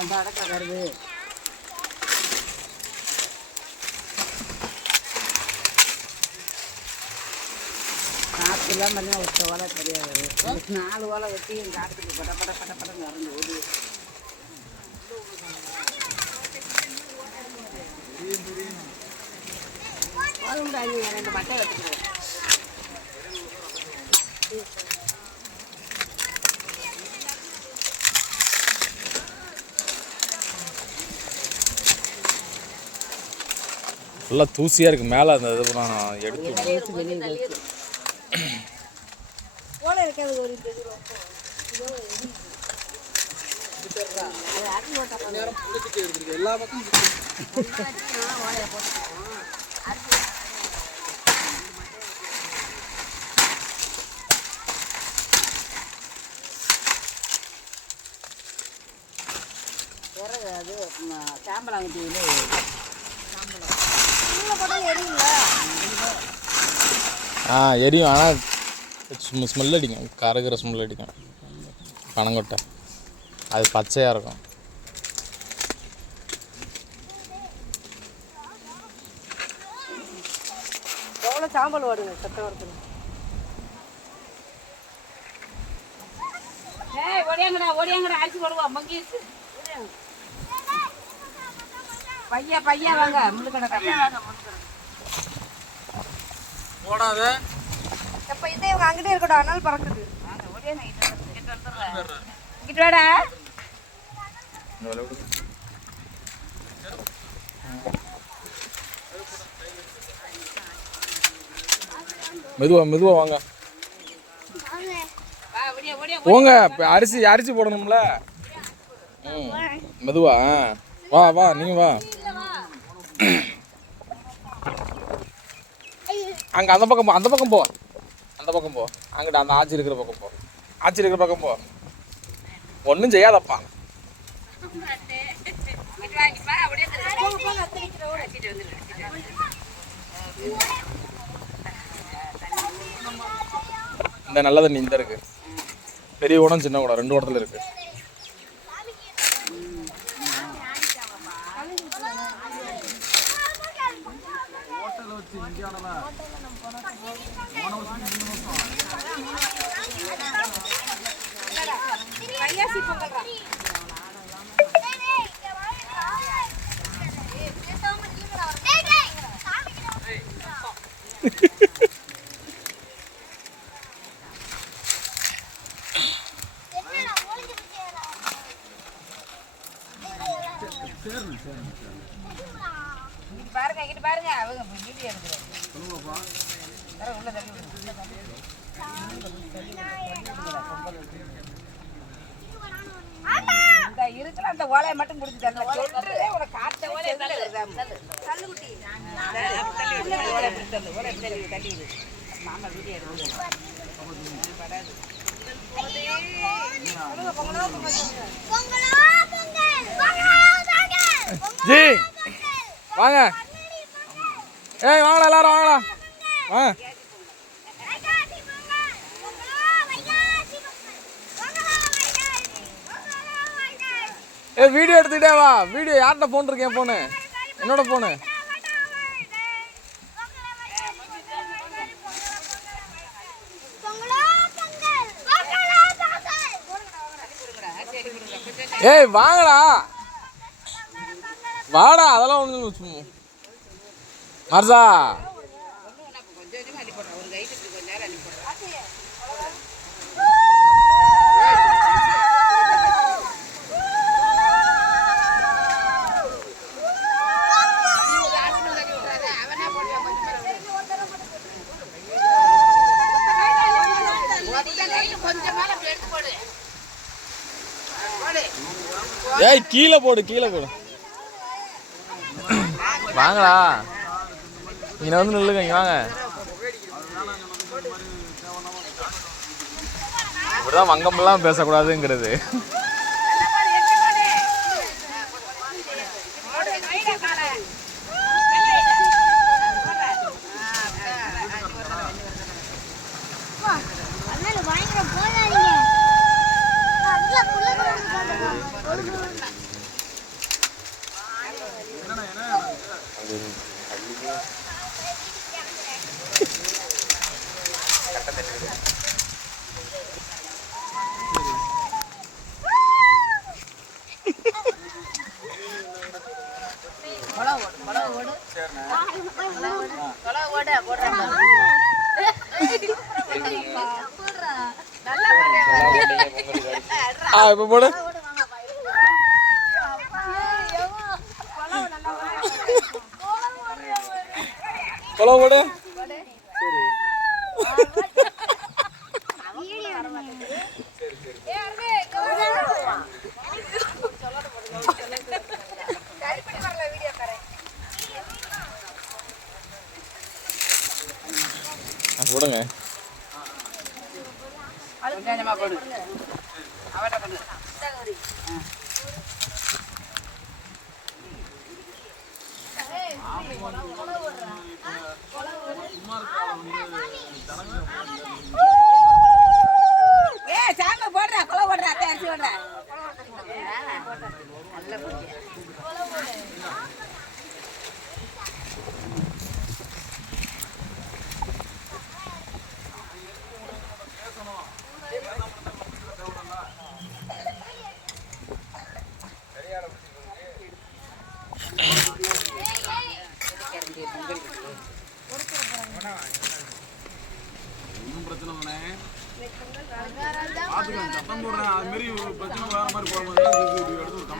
அந்த அடக்க வருது. காற்றுலாம் பண்ணி ஒரு ஓலை தெரியாது. 4 ஓலை வெட்டி என் காட்டுக்கு பட பட பட படம் நடந்து ஓடி போதும்டாங்க. 2 மட்டை வச்சுக்கிறேன். நல்லா தூசியாக இருக்குது மேலே. அந்த இது எடுத்து ஓலை இருக்காது. ஒரு எல்லா பக்கம் ஓலையை போட்டு விறகு அது சாம்பலாங்கட்டியில் எரியும். ஆனால் ஸ்மெல் அடிக்கும். கருகிற ஸ்மெல் அடிக்கும். பனங்கொட்டை அது பச்சையாக இருக்கும். எவ்வளோ சாம்பல் வருங்க சட்டை வருது. ஓடியாங்கடா அரிசி போடுவோம். மங்கிடுச்சு பையா பையா வாங்க. முள்ளுக்கடை போடாத. எப்ப இதே இவங்க அங்கிட்டே இருக்கட்டும். அதனால பறக்குது. இங்கிட்டு வாடா. மெதுவா மெதுவா வாங்க. போங்க. அரிசி போடணும்ல. மெதுவா. வா வா நீங்க வா. அங்கே அந்த பக்கம் போ. அந்த பக்கம் போ. அந்த பக்கம் போ. அங்கிட்ட அந்த ஆச்சி இருக்கிற பக்கம் போ. ஆச்சி இருக்கிற பக்கம் போ. ஒன்றும் செய்யாதப்பா. இந்த நல்ல தண்ணி இந்த இருக்கு. பெரிய குடம் சின்ன குடம் 2 இடத்துல இருக்கு. பாருங்க இங்கிட்டு பாருங்க. அவங்க வீடியோ எடுக்கிறேன். உள்ள தள்ளி இந்த இருக்கிற அந்த ஓலையை மட்டும் முடிச்சு தரல. சொல்றதே உனக்கு காட்ட ஓலை தள்ளுக்குட்டி ஓலை தள்ளு. ஓலை தள்ளி மாமா வீடியோ எடுக்கிறேன். ஜி வாங்க. ஏய் வாங்கடா எல்லாரும் வாங்கடா. வாங்க. வீடியோ எடுத்துக்கிட்டே வா. வீடியோ யார்கிட்ட ஃபோன் இருக்கு? என் ஃபோனு. என்னோட ஃபோனு. ஏய் வாங்கடா வாடா. அதெல்லாம் ஒன்று மர்சா. ஏய் கீழே போடு கீழே போடு. வாங்கடா. இங்கே வந்து நில்லுங்க. இங்கே வாங்க. இப்படிதான் வங்கமெல்லாம் பேசக்கூடாதுங்கிறது. இப்போ போடு. கொலை போடு. போடுங்க. கொஞ்சமா போடு. அவட்ட பண்ணு. சாங்க போடுறா, கொலை போடுறா, அரிசி போடுறா. நல்ல புடிக்க.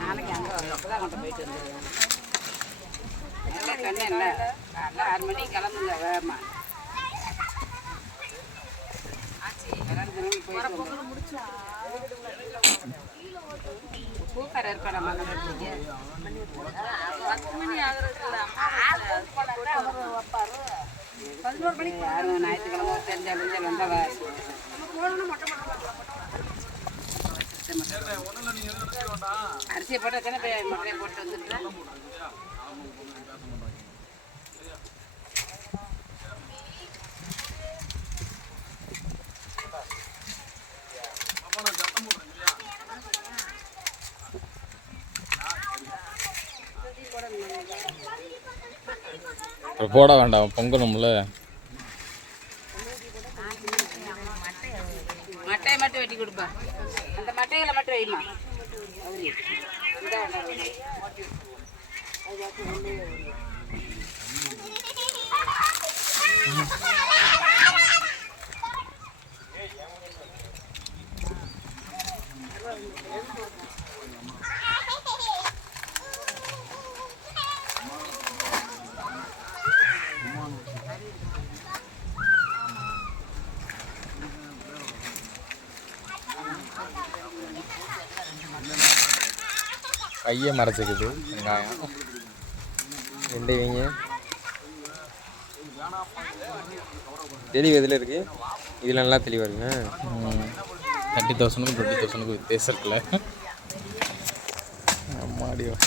நாளைக்கு அங்கே இப்பதான் கொண்டு போயிட்டு வந்துடுவேன். நல்லா சொன்னேன்ல, காலைல 6 மணிக்கு கிளம்புங்க வேகமா. பூக்கார இருப்பா நம்ம 10 மணி ஆகுறதுல 11 மணிக்கு யாரும் ஞாயிற்றுக்கிழமை தெரிஞ்சாலும் வந்தவ அரிசியை போட்டு எத்தனை பேர் முட்டையை போட்டு வந்துட்டு போட வேண்டாம், பொங்கணும்ல. மட்டையை மட்டும் வெட்டி கொடுப்பா. அந்த மட்டைகளை மட்டும் வைமா. கையை மறைச்சிக்குது வெங்காயம். ரெண்டு வைங்க. தெளிவு எதில் இருக்குது? இதில் நல்லா தெளிவாக இருக்குங்க. 30,000க்கும் 20,000க்கும் வித்தியாசம் இருக்குல்ல. அம்மாடியோ.